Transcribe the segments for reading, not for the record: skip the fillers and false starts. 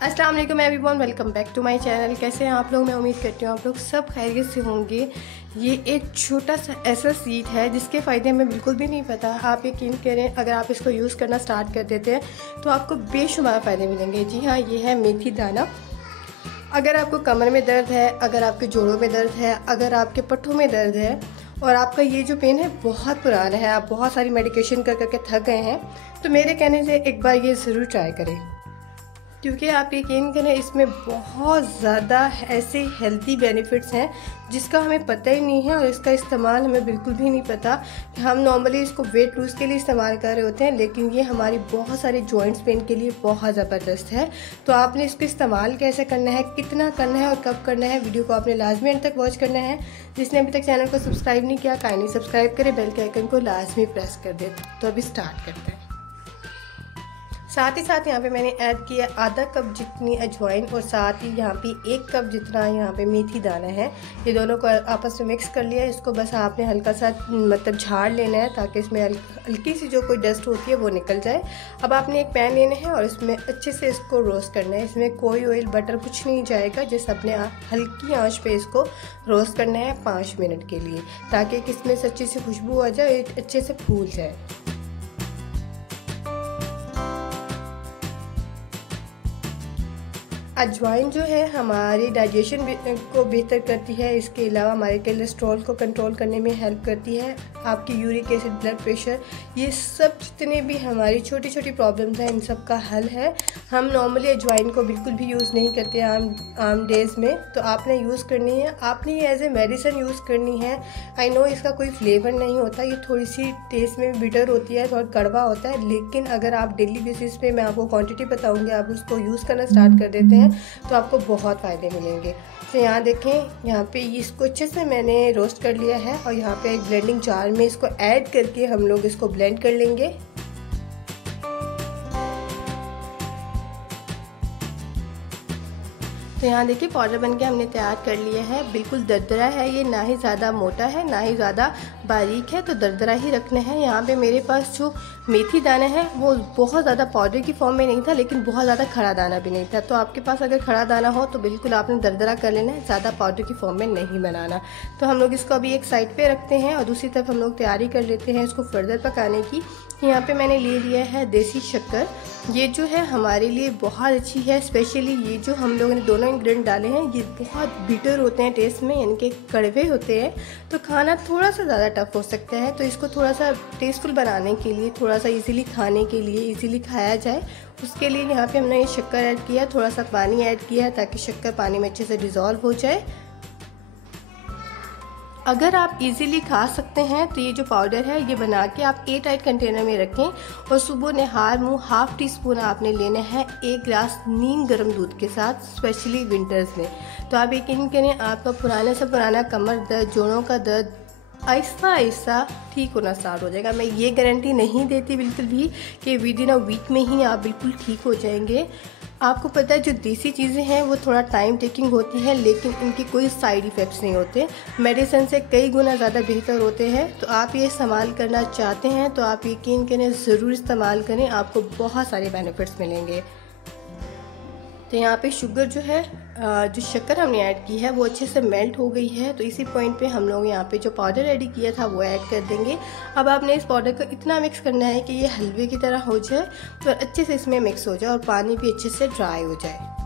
अस्सलाम वालेकुम everyone, welcome back to my channel. कैसे हैं आप लोग? मैं उम्मीद करती हूँ आप लोग सब खैरियत से होंगे। ये एक छोटा सा ऐसा सीड है जिसके फ़ायदे हमें बिल्कुल भी नहीं पता। आप यकीन करें, अगर आप इसको यूज़ करना स्टार्ट कर देते हैं तो आपको बेशुमार फ़ायदे मिलेंगे। जी हाँ, ये है मेथी दाना। अगर आपको कमर में दर्द है, अगर आपके जोड़ों में दर्द है, अगर आपके पट्टों में दर्द है और आपका ये जो पेन है बहुत पुराना है, आप बहुत सारी मेडिकेशन कर करके थक गए हैं, तो मेरे कहने से एक बार ये ज़रूर ट्राई करें, क्योंकि आप यकीन करें इसमें बहुत ज़्यादा ऐसे हेल्दी बेनिफिट्स हैं जिसका हमें पता ही नहीं है और इसका इस्तेमाल हमें बिल्कुल भी नहीं पता। कि हम नॉर्मली इसको वेट लूज़ के लिए इस्तेमाल कर रहे होते हैं, लेकिन ये हमारी बहुत सारे जॉइंट्स पेन के लिए बहुत ज़बरदस्त है। तो आपने इसको इस्तेमाल कैसे करना है, कितना करना है और कब करना है, वीडियो को आपने लाजमी एंड तक वॉच करना है। जिसने अभी तक चैनल को सब्सक्राइब नहीं किया, काइंडली सब्सक्राइब करें, बेल के आइकन को लाजमी प्रेस कर दें। तो अभी स्टार्ट करते हैं। साथ ही साथ यहाँ पे मैंने ऐड किया आधा कप जितनी अजवाइन और साथ ही यहाँ पे 1 कप जितना यहाँ पे मेथी दाना है। ये दोनों को आपस में मिक्स कर लिया। इसको बस आपने हल्का सा मतलब झाड़ लेना है ताकि इसमें हल्की सी जो कोई डस्ट होती है वो निकल जाए। अब आपने एक पैन लेना है और इसमें अच्छे से इसको रोस्ट करना है। इसमें कोई ऑयल बटर कुछ नहीं जाएगा, जैसे अपने हल्की आंच पे इसको रोस्ट करना है 5 मिनट के लिए, ताकि इसमें से अच्छी सी खुशबू आ जाए, अच्छे से फूल जाए। अजवाइन जो है हमारी डाइजेशन को बेहतर करती है। इसके अलावा हमारे कोलेस्ट्रॉल को कंट्रोल करने में हेल्प करती है। आपकी यूरिक एसिड, ब्लड प्रेशर, ये सब जितने भी हमारी छोटी छोटी प्रॉब्लम्स हैं इन सब का हल है। हम नॉर्मली अजवाइन को बिल्कुल भी यूज़ नहीं करते आम डेज़ में, तो आपने यूज़ करनी है। आपने ये एज ए मेडिसिन यूज़ करनी है। आई नो इसका कोई फ्लेवर नहीं होता, ये थोड़ी सी टेस्ट में बिटर होती है, थोड़ा कड़वा होता है, लेकिन अगर आप डेली बेसिस पे, मैं आपको क्वांटिटी बताऊँगी, आप उसको यूज़ करना स्टार्ट कर देते हैं तो आपको बहुत फ़ायदे मिलेंगे। तो यहाँ देखें, यहाँ पे इसको अच्छे से मैंने रोस्ट कर लिया है और यहाँ पे एक ब्लेंडिंग जार में इसको ऐड करके हम लोग इसको ब्लेंड कर लेंगे। तो यहाँ देखिए पाउडर बनके हमने तैयार कर लिया है। बिल्कुल दरदरा है ये, ना ही ज़्यादा मोटा है ना ही ज़्यादा बारीक है, तो दरदरा ही रखना है। यहाँ पे मेरे पास जो मेथी दाना है वो बहुत ज़्यादा पाउडर की फॉर्म में नहीं था, लेकिन बहुत ज़्यादा खड़ा दाना भी नहीं था। तो आपके पास अगर खड़ा दाना हो तो बिल्कुल आपने दरदरा कर लेना है, ज़्यादा पाउडर की फॉर्म में नहीं बनाना। तो हम लोग इसको अभी एक साइड पे रखते हैं और दूसरी तरफ हम लोग तैयारी कर लेते हैं इसको फर्दर पकाने की। यहाँ पे मैंने ले लिया है देसी शक्कर। ये जो है हमारे लिए बहुत अच्छी है, स्पेशली ये जो हम लोगों ने दोनों इंग्रेडिएंट डाले हैं ये बहुत बिटर होते हैं टेस्ट में, यानी कि कड़वे होते हैं, तो खाना थोड़ा सा ज़्यादा टफ हो सकता है। तो इसको थोड़ा सा टेस्टफुल बनाने के लिए, थोड़ा सा इजीली खाने के लिए, इजीली खाया जाए, उसके लिए यहाँ पे हमने ये शक्कर ऐड किया, थोड़ा सा पानी ऐड किया है ताकि शक्कर पानी में अच्छे से डिज़ोल्व हो जाए। अगर आप इजीली खा सकते हैं तो ये जो पाउडर है ये बना के आप एयर टाइट कंटेनर में रखें और सुबह नहार मुँह ½ टीस्पून आपने लेना है 1 गिलास नीम गर्म दूध के साथ, स्पेशली विंटर्स में। तो आप यकीन करें आपका पुराना से पुराना कमर दर्द, जोड़ों का दर्द आहिस्ता आहिस्ता ठीक होना स्टार्ट हो जाएगा। मैं ये गारंटी नहीं देती बिल्कुल भी कि विद इन अ वीक में ही आप बिल्कुल ठीक हो जाएंगे। आपको पता है जो देसी चीज़ें हैं वो थोड़ा टाइम टेकिंग होती है, लेकिन इनके कोई साइड इफ़ेक्ट्स नहीं होते, मेडिसिन से कई गुना ज़्यादा बेहतर होते हैं। तो आप ये इस्तेमाल करना चाहते हैं तो आप यकीन करें ज़रूर इस्तेमाल करें, आपको बहुत सारे बेनिफिट्स मिलेंगे। तो यहाँ पे शुगर जो है, जो शक्कर हमने ऐड की है वो अच्छे से मेल्ट हो गई है। तो इसी पॉइंट पे हम लोग यहाँ पे जो पाउडर रेडी किया था वो ऐड कर देंगे। अब आपने इस पाउडर को इतना मिक्स करना है कि ये हलवे की तरह हो जाए, तो अच्छे से इसमें मिक्स हो जाए और पानी भी अच्छे से ड्राई हो जाए।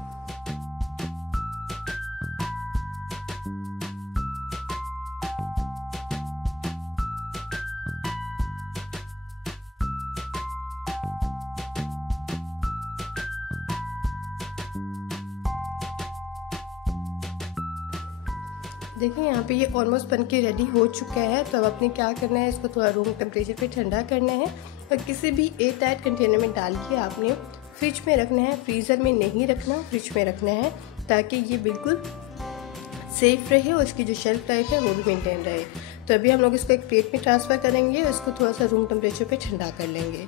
देखिए यहाँ पे ये ऑलमोस्ट बन के रेडी हो चुका है। तो अब आपने क्या करना है, इसको थोड़ा रूम टेम्परेचर पे ठंडा करना है और किसी भी एयर टाइट कंटेनर में डाल के आपने फ्रिज में रखना है। फ्रीज़र में नहीं रखना, फ्रिज में रखना है ताकि ये बिल्कुल सेफ़ रहे और इसकी जो शेल्फ लाइफ है वो भी मेंटेन रहे। तो अभी हम लोग इसको एक प्लेट में ट्रांसफ़र करेंगे और इसको थोड़ा सा रूम टेम्परेचर पर ठंडा कर लेंगे।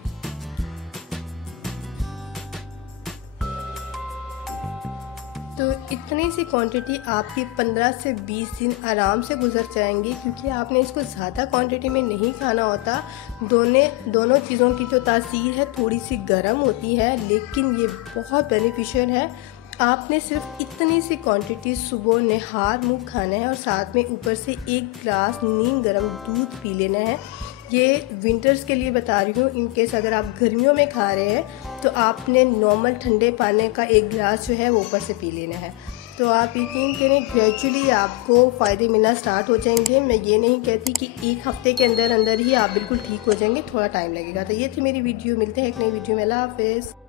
तो इतनी सी क्वांटिटी आपकी 15 से 20 दिन आराम से गुजर जाएंगी, क्योंकि आपने इसको ज़्यादा क्वांटिटी में नहीं खाना होता। दोनों चीज़ों की जो तासीर है थोड़ी सी गर्म होती है, लेकिन ये बहुत बेनिफिशियल है। आपने सिर्फ इतनी सी क्वांटिटी सुबह निहार मुँह खाना है और साथ में ऊपर से 1 गिलास नीम गर्म दूध पी लेना है। ये विंटर्स के लिए बता रही हूँ। इन केस अगर आप गर्मियों में खा रहे हैं तो आपने नॉर्मल ठंडे पानी का 1 गिलास जो है वो ऊपर से पी लेना है। तो आप यकीन करें ग्रेजुअली आपको फ़ायदे मिलना स्टार्ट हो जाएंगे। मैं ये नहीं कहती कि 1 हफ्ते के अंदर अंदर ही आप बिल्कुल ठीक हो जाएंगे, थोड़ा टाइम लगेगा। तो ये थी मेरी वीडियो, मिलते हैं एक नई वीडियो में। अल्लाह हाफ़िज़।